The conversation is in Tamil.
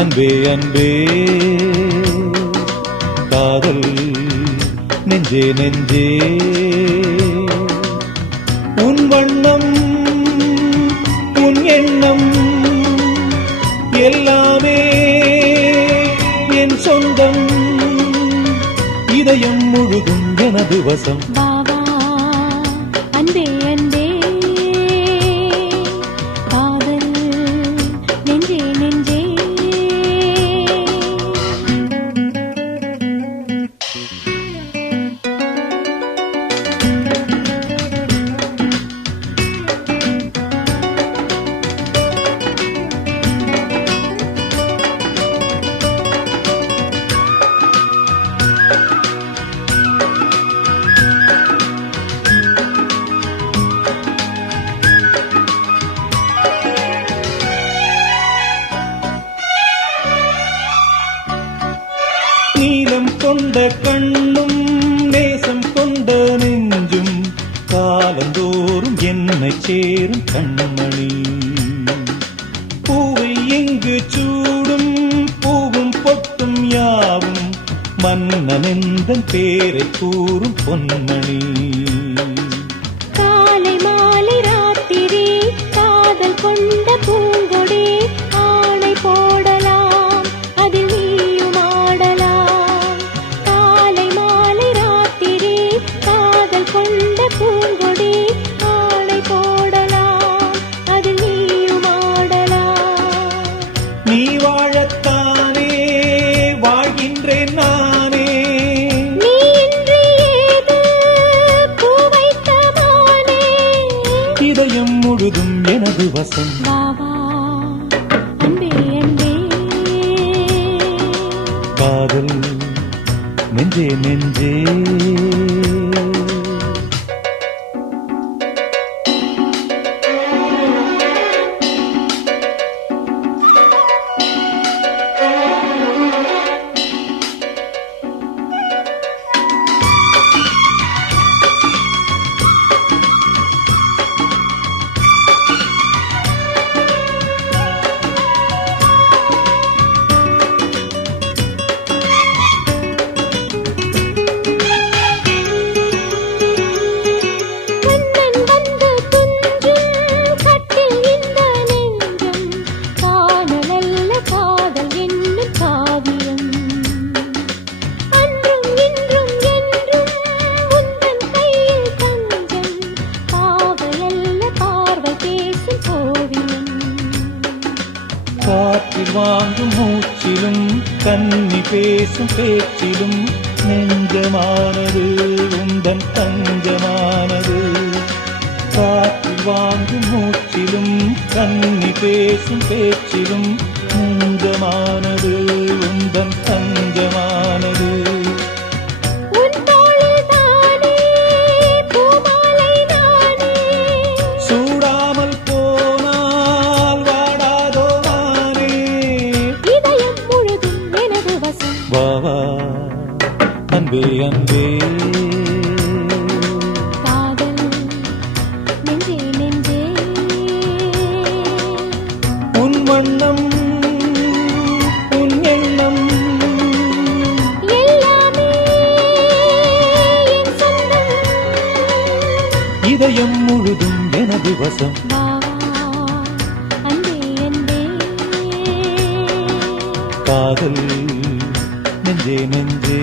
அன்பே அன்பே காதல் நெஞ்சே நெஞ்சே உன் வண்ணம் உன் எண்ணம் எல்லாமே என் சொந்தம் இதயம் முழுதும் எனது வசம் பாவா அன்பே அன்பே காதல் நெஞ்சே நெஞ்சே நீலம் கொண்ட கண்ணும் நேசம் கொண்ட நெஞ்சும் காலந்தோறும் என்னை சேரும் கண்மணி பூவை எங்கு சூடும் பூவும் பொட்டும் யாவும் மன்னனெந்தன் பேரை கூறும் பொன்மணி காலை மாலை ராத்திரி காதல் கொண்ட பூங்கொடி ஆணை போடலாம் அதில் நீயும் ஆடலாம் காலை மாலை ராத்திரி காதல் கொண்ட பூங்கொடி ஆணை போடலாம் அதில் நீயும் ஆடலாம் நீ வாழத்தானே வாழ்கின்றேன் நானே நீ இன்றி ஏது பூ வைத்த மானே இதயம் முழுதும் எனது வசம் பாவா அன்பே அன்பே காதல் நெஞ்சே நெஞ்சே கண்ணன் வந்து துஞ்சும் கட்டில் இந்த நெஞ்சம் காணலல்ல காதல் என்னும் காவியம் அன்றும் இன்றும் என்றும் உந்தன் கையில் தஞ்சம் காவலல்ல பார்வை பேசும் ஓவியம் காற்றில் வாங்கும் மூச்சிலும் கன்னி பேசும் பேச்சிலும் நெஞ்சமானது உந்தன் தஞ்சமானது காற்றில் வாங்கும் மூச்சிலும் கன்னி பேசும் பேச்சிலும் நெஞ்சமானது உந்தன் தஞ்சமானது உன் தோளில் தானே பூமாலை நானே சூடாமல் போனால் வாடாதோ நானே இதயம் முழுதும் எனது வசம் வாவா அன்பே அன்பே காதல் நெஞ்சே நெஞ்சே உன் வண்ணம் உன் எண்ணம் எல்லாமே என் சொந்தம் இதயம் முழுதும் எனது வசம் பாவா அன்பே அன்பே காதல் நெஞ்சே நெஞ்சே